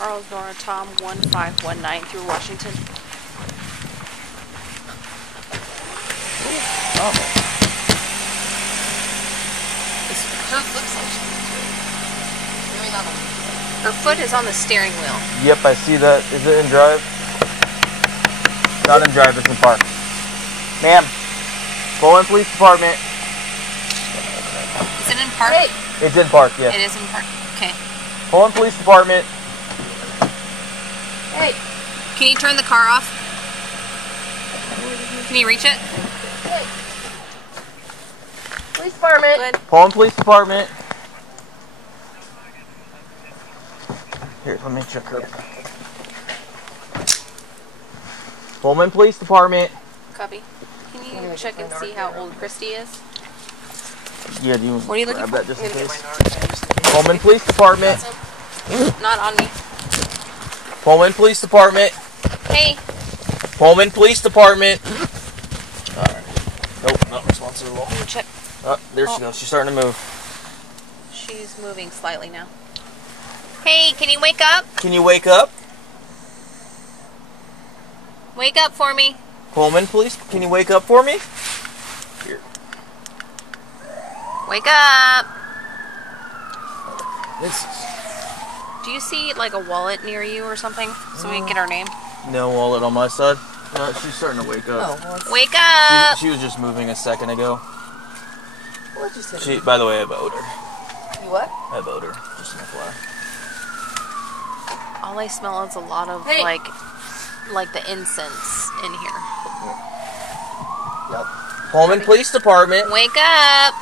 Charles Nora Tom 1519 through Washington. Oh. Her foot's actually maybe not on. Her foot is on the steering wheel. Yep, I see that. Is it in drive? Not in drive, it's in park. Ma'am, Pullman Police Department. Is it in park? Hey. It's in park, yes. It is in park. Okay. Pullman Police Department. Hey. Can you turn the car off? Can you reach it? Hey. Police Department. Good. Pullman Police Department. Here, let me check her. Pullman Police Department. Copy. Can you check and see how old Christy is? Yeah, do you What are you looking grab for? that just in case? Pullman Police Department. Not on me. Pullman Police Department. Hey. Pullman Police Department. Alright. Nope, not responsible. Let me check. Oh, there she goes. She's starting to move. She's moving slightly now. Hey, can you wake up? Can you wake up? Wake up for me. Pullman Police, can you wake up for me? Here. Wake up. This is... Do you see like a wallet near you or something so we can get her name? No wallet on my side. She's starting to wake up. Oh, well, Wake up. She was just moving a second ago. what you say? By the way, I have odor. You what? I have odor. Just an FYI. All I smell is a lot of Hey. like the incense in here. Nope. Pullman Police Department. Wake up.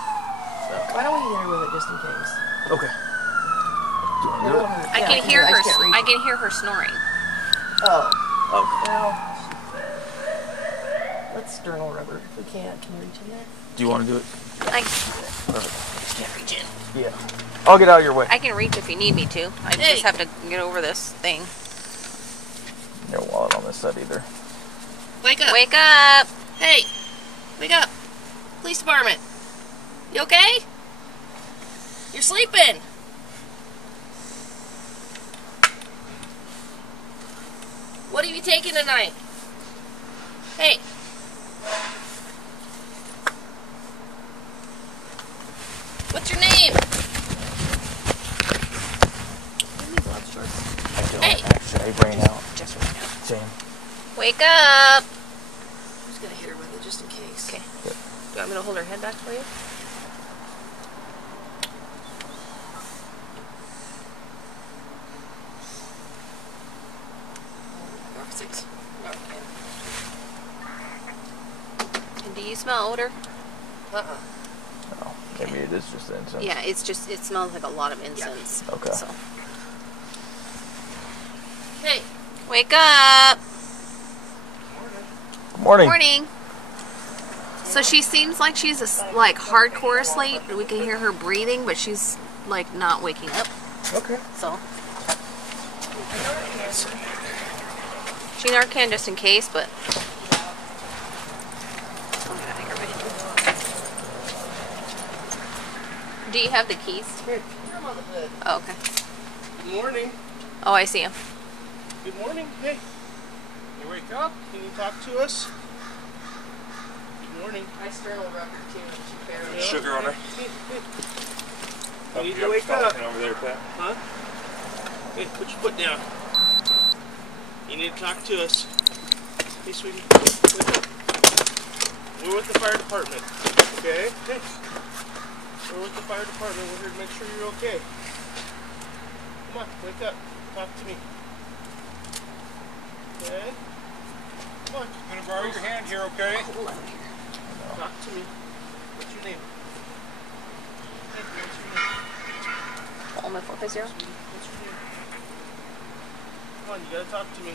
Why don't we hit her with it just in case? Okay. Do you want to do it? I can hear her. I can hear her snoring. Oh. Okay. Well, let's sternal rubber if we can. Can you reach in there? Do you want to do it? I Perfect. can't reach in. Yeah. I'll get out of your way. I can reach if you need me to. I just have to get over this thing. No wallet on this side either. Wake up. Wake up. Hey. Wake up. Police Department. You okay? You're sleeping. What are you taking tonight? Hey. What's your name? I don't Hey. actually. I ran out. Just right now. Same. Wake up. I'm just gonna hit her with it just in case. Okay. Good. Do you want me to hold her head back for you? Mark 6. No, And do you smell odor? uh-uh. Oh, maybe it is just the incense. Yeah, it smells like a lot of incense. Yeah. Okay. So. Hey. Wake up. Good morning. Morning. So she seems like she's like hardcore asleep. We can hear her breathing, but she's like not waking up. Okay. So she Narcan just in case, but do you have the keys? I'm on the hood. Oh, okay. Good morning. Oh, I see him. Good morning. Hey. You wake up? Can you talk to us? Good morning. I sternal rubber too. Yeah. Sugar on her. You need to wake up. Over there, Pat. Huh? Hey, put your foot down. You need to talk to us. Hey, sweetie. Wake up. We're with the fire department. Okay? Hey. We're with the fire department. We're here to make sure you're okay. Come on, wake up. Talk to me. Okay? Come on. I'm gonna borrow your hand here, okay? Talk to me. What's your name? Hey, what's your name? Pullman 450. What's your name? Come on, you gotta talk to me.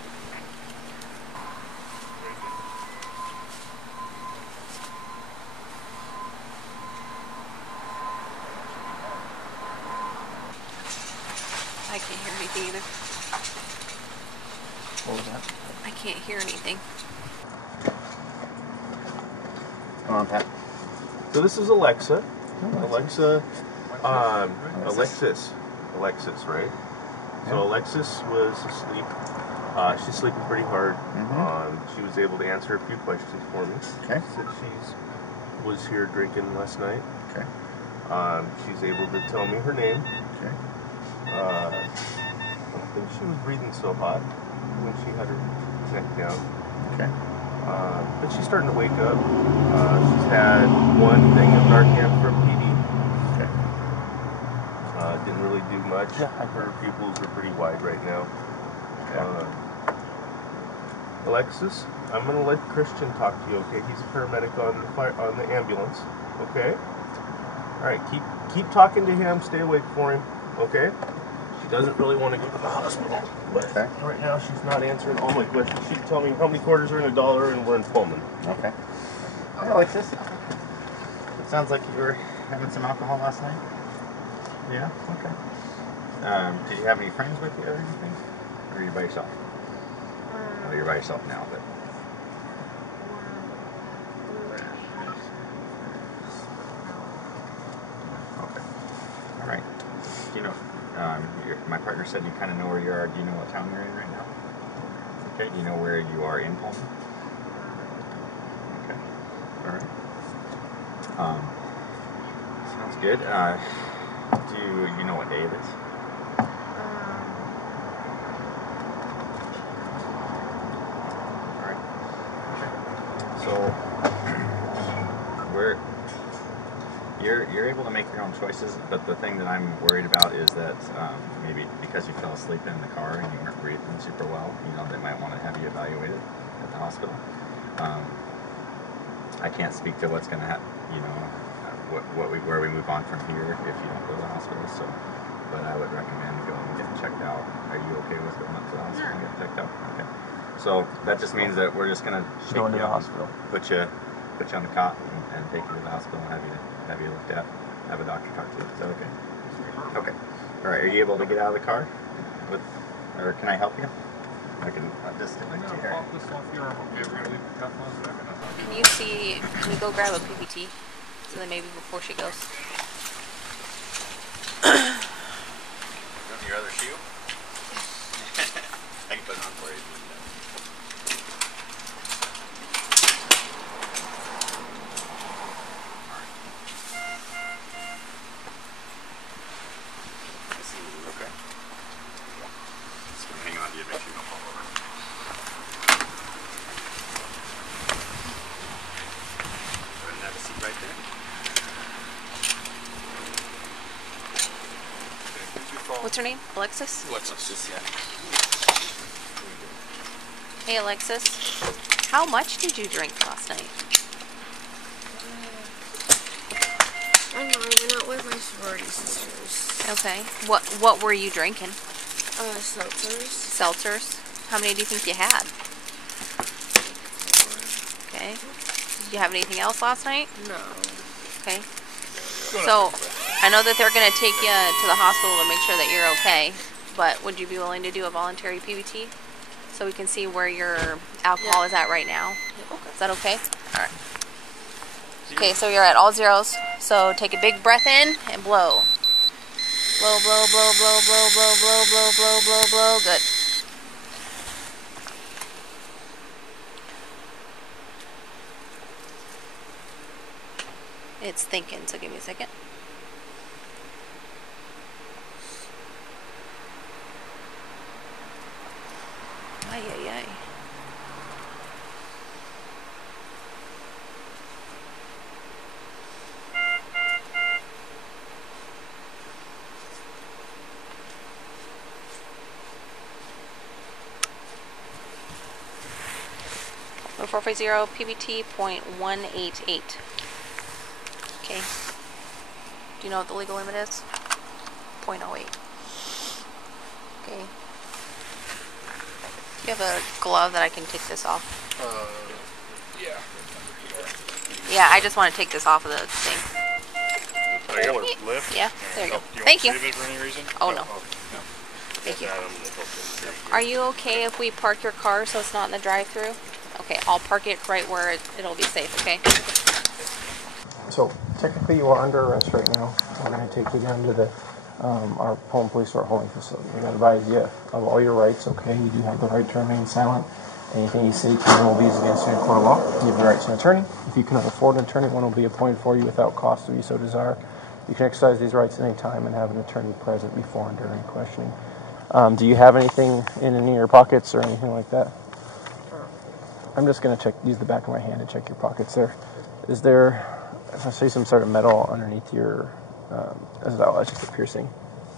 I can't hear anything either. What was that? I can't hear anything. Come on, Pat. So this is Alexa. Oh, Alexis, right? So Alexis was asleep. She's sleeping pretty hard. She was able to answer a few questions for me. Okay. She said she was here drinking last night. Okay. She's able to tell me her name. Okay. I don't think she was breathing so hot when she had her neck down. Okay. But she's starting to wake up. She's had one thing of Narcan for a PD. Okay. Didn't really do much. Her pupils are pretty wide right now. Okay. Alexis, I'm gonna let Christian talk to you. Okay, he's a paramedic on the ambulance. Okay. All right, keep talking to him. Stay awake for him. Okay. She doesn't really want to go to the hospital, but right now she's not answering all my questions. She can tell me how many quarters are in $1 and we're in Pullman. Okay. Hey, Alexis. It sounds like you were having some alcohol last night. Yeah. Okay. Did you have any friends with you or anything? Or are you by yourself? Well, you're by yourself now, but. Okay. All right. Do you know? My partner said you kind of know where you are. Do you know what town you're in right now? Okay. Do you know where you are in Pullman? Okay. All right. Sounds good. Do you know what day it is? All right. Okay. So you're able to make your own choices, but the thing that I'm worried about is that maybe because you fell asleep in the car and you weren't breathing super well, they might want to have you evaluated at the hospital. I can't speak to what's going to happen, where we move on from here if you don't go to the hospital. So, but I would recommend going and getting checked out. Are you okay with going up to the hospital and getting checked out? Okay. So that just means that we're just going to Go into the hospital. Put you on the cot and take you to the hospital and have you looked at, have a doctor talk to you. Is that okay? Okay. All right. Are you able to get out of the car? Or can I help you? I can just stick my chair. Can you go grab a PPT? So then maybe before she goes. Your other shoe? I can put it on for you. Okay. Just gonna hang on to you, make sure you don't fall over. Go ahead and have a seat right there. What's her name? Alexis? Alexis, yeah. Hey, Alexis. How much did you drink last night? I don't know, I went out with my sorority sisters. Okay. What were you drinking? Seltzers. Seltzers? How many do you think you had? Okay. Did you have anything else last night? No. Okay. So, I know that they're going to take you to the hospital to make sure that you're okay, but would you be willing to do a voluntary PBT so we can see where your alcohol is at right now? Okay. Is that okay? All right. Okay, so you're at all zeros. So take a big breath in and blow. Blow, blow, blow, blow, blow, blow, blow, blow, blow, blow, blow. Good. It's thinking, so give me a second. Ay, ay, ay. Oh, 450 PBT .188. Okay. Do you know what the legal limit is? 0.08. Okay. Do you have a glove that I can take this off? Yeah. Yeah, I just want to take this off of the thing. Oh, you want to lift? Yeah, there you go. Do you Thank you. want to save it for any reason? Oh, no. No. Thank you. Adam will help you. Are you okay if we park your car so it's not in the drive-thru? Okay, I'll park it right where it'll be safe, okay? So technically you are under arrest right now. We're going to take you down to the our Pullman Police Holding Facility. We're going to advise you of all your rights, okay? You do have the right to remain silent. Anything you say can will be used against you in court of law. You have the right to an attorney. If you cannot afford an attorney, one will be appointed for you without cost if you so desire. You can exercise these rights at any time and have an attorney present before and during questioning. Do you have anything in any of your pockets or anything like that? I'm just going to use the back of my hand to check your pockets there. Is there, I see some sort of metal underneath your, is that just a piercing?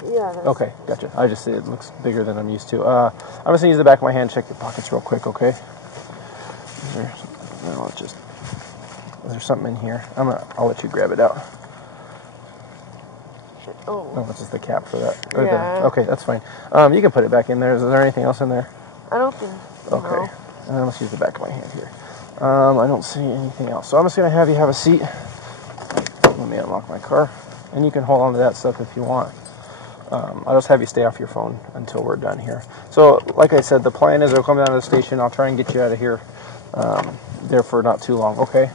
Yeah. Okay, gotcha. I just see it looks bigger than I'm used to. I'm just going to use the back of my hand to check your pockets real quick, okay? Is there something in here? I'll let you grab it out. Oh. No, it's just the cap for that. Yeah. Okay, that's fine. You can put it back in there. Is there anything else in there? I don't think. Okay. Let's use the back of my hand here. I don't see anything else. So I'm just going to have you have a seat. Let me unlock my car. And you can hold on to that stuff if you want. I'll just have you stay off your phone until we're done here. So, like I said, the plan is I'll come down to the station. I'll try and get you out of here there for not too long, okay?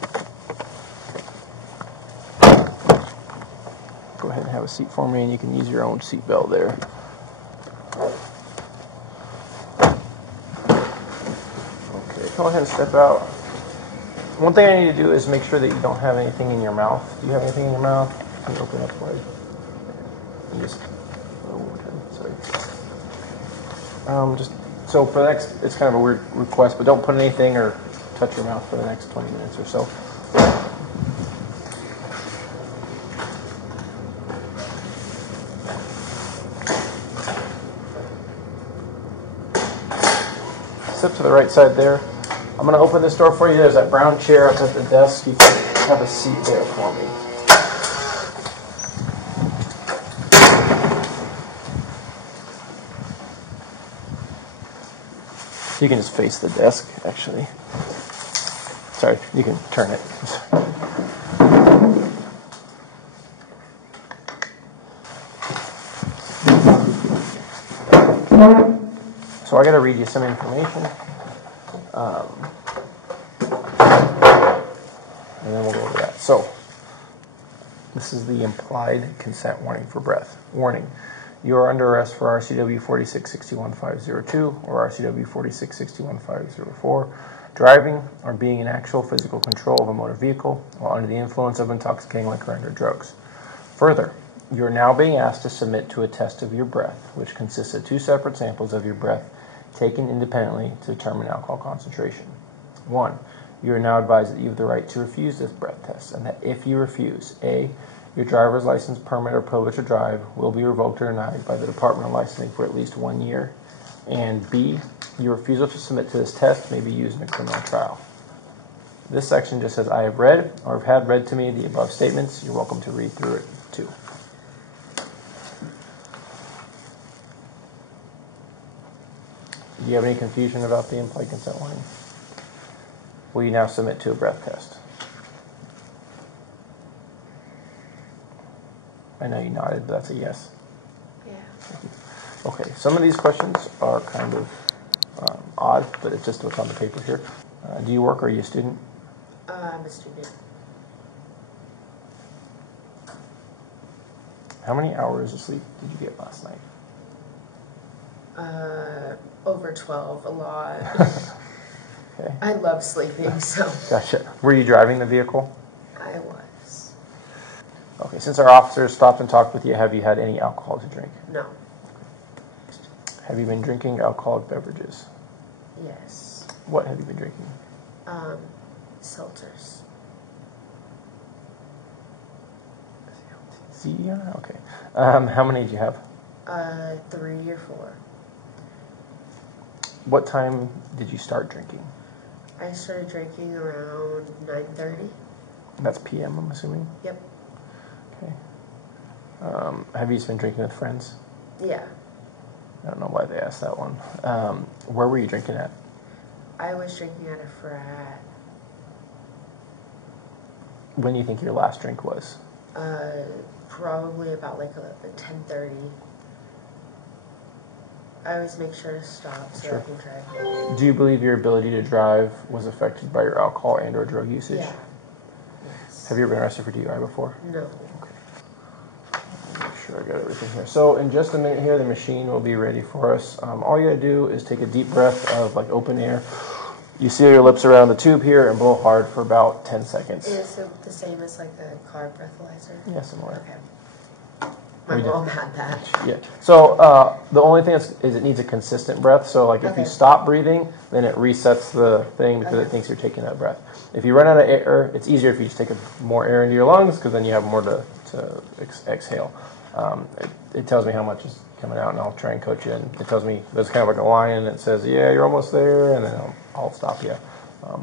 Go ahead and have a seat for me, and you can use your own seat belt there. Okay, go ahead and step out. One thing I need to do is make sure that you don't have anything in your mouth. Do you have anything in your mouth? Can you open up wide? So for the next, it's kind of a weird request, but don't put anything or touch your mouth for the next 20 minutes or so. Step to the right side there. I'm going to open this door for you. There's that brown chair up at the desk. You can have a seat there for me. You can just face the desk, actually. Sorry, you can turn it. So I got to read you some information. And then we'll go over that. So, this is the implied consent warning for breath. Warning. You are under arrest for RCW 46-61502 or RCW 46-61504, driving or being in actual physical control of a motor vehicle while under the influence of intoxicating liquor and/or drugs. Further, you are now being asked to submit to a test of your breath, which consists of 2 separate samples of your breath taken independently to determine alcohol concentration. 1. You are now advised that you have the right to refuse this breath test, and that if you refuse, A, your driver's license, permit, or privilege to drive will be revoked or denied by the Department of Licensing for at least 1 year. And B, your refusal to submit to this test may be used in a criminal trial. This section just says, I have read or have had read to me the above statements. You're welcome to read through it too. Do you have any confusion about the implied consent warning? Will you now submit to a breath test? I know you nodded, but that's a yes. Yeah. Okay, some of these questions are kind of odd, but it's just what's on the paper here. Do you work or are you a student? I'm a student. How many hours of sleep did you get last night? Over 12, a lot. Okay. I love sleeping, so. Gotcha. Were you driving the vehicle? I was. Okay, since our officers stopped and talked with you, have you had any alcohol to drink? No. Have you been drinking alcoholic beverages? Yes. What have you been drinking? Seltzers. Okay. How many did you have? 3 or 4. What time did you start drinking? I started drinking around 9:30. That's PM, I'm assuming? Yep. Okay. Have you just been drinking with friends? Yeah. I don't know why they asked that one. Where were you drinking at? I was drinking at a frat. When do you think your last drink was? Probably about like 10:30. I always make sure to stop so I can drive home. Do you believe your ability to drive was affected by your alcohol and or drug usage? Yeah. Yes. Have you ever been arrested for DUI before? No. Okay. Make sure sure I got everything here. So in just a minute here, the machine will be ready for us. All you gotta do is take a deep breath of like open air. You seal your lips around the tube here and blow hard for about 10 seconds. Is it the same as like a car breathalyzer? Yeah, similar. Okay. My mom had that. Yeah. So the only thing is it needs a consistent breath. So like if you stop breathing, then it resets the thing because it thinks you're taking that breath. If you run out of air, it's easier if you just take more air into your lungs because then you have more to exhale. It tells me how much is coming out, and I'll try and coach you. And it tells me there's kind of like a line, and it says, "Yeah, you're almost there," and then I'll stop you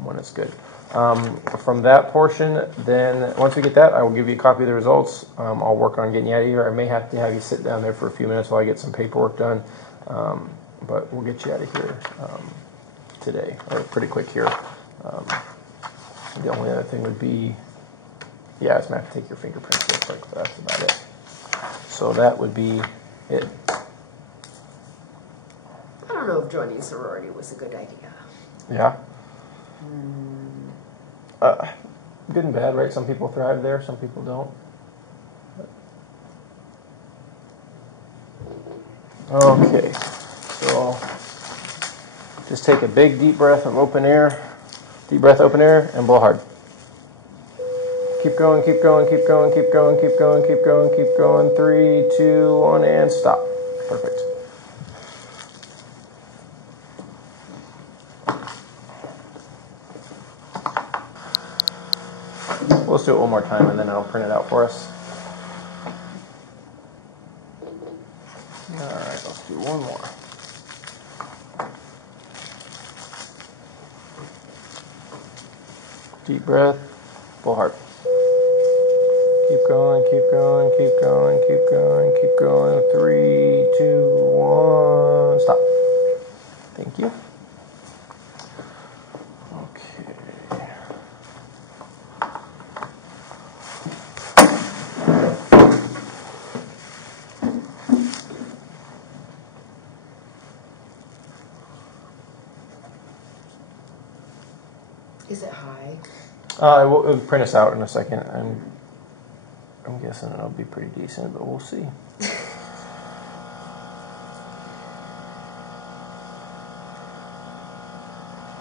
when it's good. From that portion, then once we get that, I will give you a copy of the results. I'll work on getting you out of here. I may have to have you sit down there for a few minutes while I get some paperwork done, but we'll get you out of here today, or pretty quick here. The only other thing would be, yeah, I just have to take your fingerprints real quick, but that's about it. So that would be it. I don't know if joining sorority was a good idea. Yeah? Good and bad, right? Some people thrive there, some people don't. Okay, so just take a big deep breath of open air. Deep breath, open air, and blow hard. Keep going, keep going, keep going, keep going, keep going, keep going, keep going. 3, 2, 1, and stop. Perfect. Let's do it one more time, and then I'll print it out for us. All right, let's do one more. Deep breath, blow hard. Keep going, keep going, keep going, keep going, keep going. 3, 2, 1, stop. Thank you. Okay. Is it high? It'll print us out in a second. I'm guessing it'll be pretty decent, but we'll see.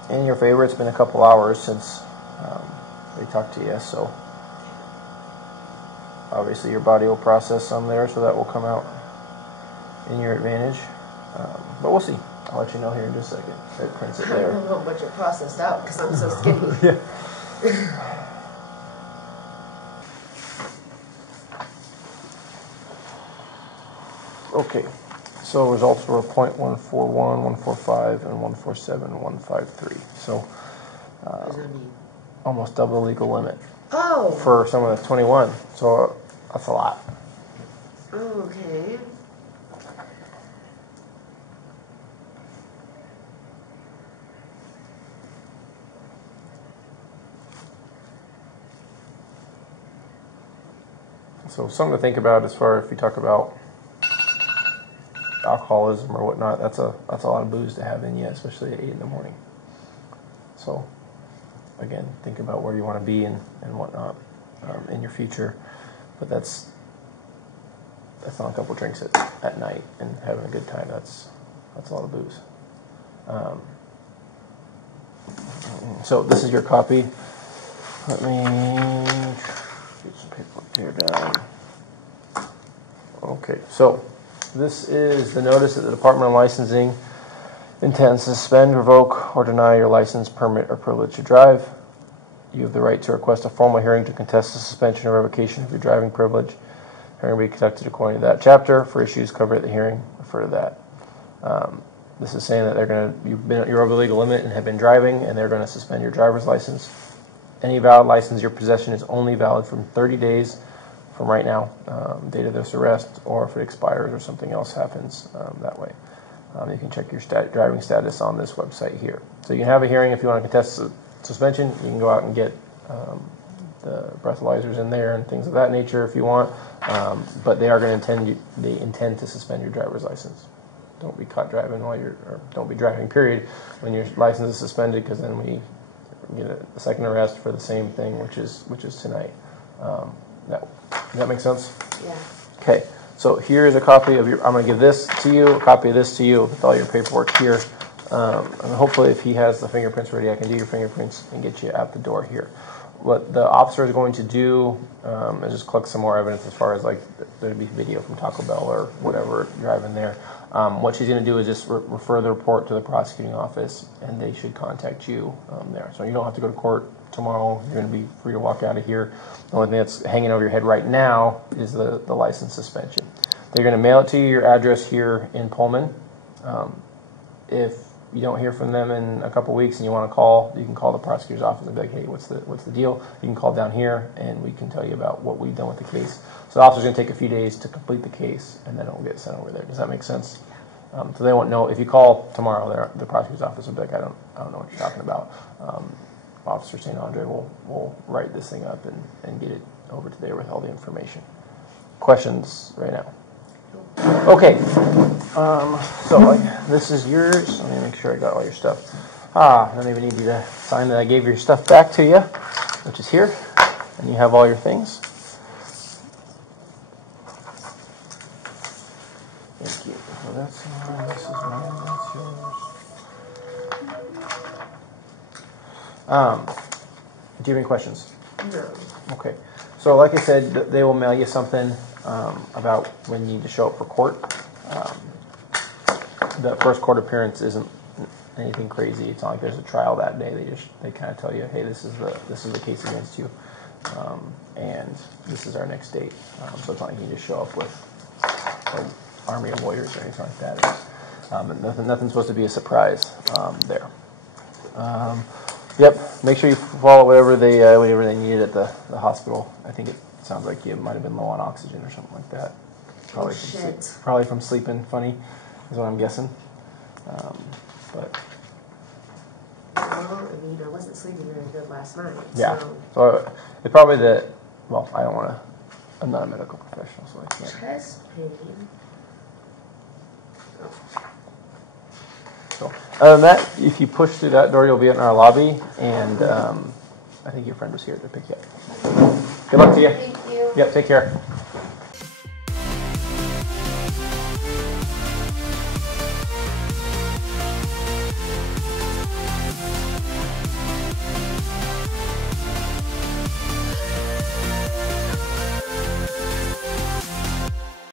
In your favor, it's been a couple hours since they talked to you, so obviously your body will process some there, so that will come out in your advantage. But we'll see. I'll let you know here in just a second. It prints it there. I don't know how much it processed out because I'm so skinny. Yeah. Okay, so results were 0.141, 145, and 147, 153. So What does that mean? almost double the legal limit Oh. for someone that's 21. So that's a lot. Okay. So something to think about as far as if you talk about alcoholism or whatnot. That's a lot of booze to have in you, especially at 8 in the morning. So again, think about where you want to be and whatnot in your future. But that's not a couple drinks at night and having a good time. That's a lot of booze. So this is your copy. Let me get some paperwork here done. Okay, so this is the notice that the Department of Licensing intends to suspend, revoke, or deny your license, permit, or privilege to drive. You have the right to request a formal hearing to contest the suspension or revocation of your driving privilege. Hearing will be conducted according to that chapter. For issues covered at the hearing, refer to that. This is saying that you're over the legal limit and have been driving, and they're going to suspend your driver's license. Any valid license in your possession is only valid from 30 days from right now, date of this arrest, or if it expires or something else happens that way. You can check your driving status on this website here. So you can have a hearing if you want to contest the suspension. You can go out and get the breathalyzers in there and things of that nature if you want, but they are going to intend to suspend your driver's license. Don't be caught driving or don't be driving, period, when your license is suspended, because then we get a second arrest for the same thing, which is tonight. Does that make sense? Yeah. Okay. So here's a copy of your, I'm going to give this to you, a copy of this to you with all your paperwork here. And hopefully if he has the fingerprints ready, I can do your fingerprints and get you out the door here. What the officer is going to do is just collect some more evidence as far as like there'd be video from Taco Bell or whatever driving there. What she's going to do is just refer the report to the prosecuting office, and they should contact you there. So you don't have to go to court tomorrow. You're going to be free to walk out of here. The only thing that's hanging over your head right now is the license suspension. They're going to mail it to you, your address here in Pullman. If you don't hear from them in a couple weeks and you want to call, you can call the prosecutor's office and be like, hey, what's the deal? You can call down here and we can tell you about what we've done with the case. So the officer's going to take a few days to complete the case, and then it will get sent over there. Does that make sense? So they won't know. If you call tomorrow, the prosecutor's office will be like, I don't know what you're talking about. Officer St. Andre will write this thing up and get it over to there with all the information. Questions right now? Okay. So like, this is yours. Let me make sure I got all your stuff. I don't even need you to sign that I gave your stuff back to you, which is here. And you have all your things. Thank you. So that's mine. This is mine. That's yours. Do you have any questions? No. Okay. So like I said, they will mail you something about when you need to show up for court. The first court appearance isn't anything crazy. It's not like there's a trial that day. They kind of tell you, hey, this is the case against you, and this is our next date. So it's not like you need to show up with an army of lawyers or anything like that. Nothing's supposed to be a surprise there. Yep. Make sure you follow whatever they needed at the hospital. I think it sounds like you might have been low on oxygen or something like that. Probably from sleeping funny, is what I'm guessing. But Well, I mean, I wasn't sleeping very good last night. yeah. So it's probably well, I don't want to. I'm not a medical professional, so I can't. Chest pain. So other than that, if you push through that door, you'll be in our lobby, and I think your friend was here to pick you up. Good luck to you. Thank you. Yep, take care.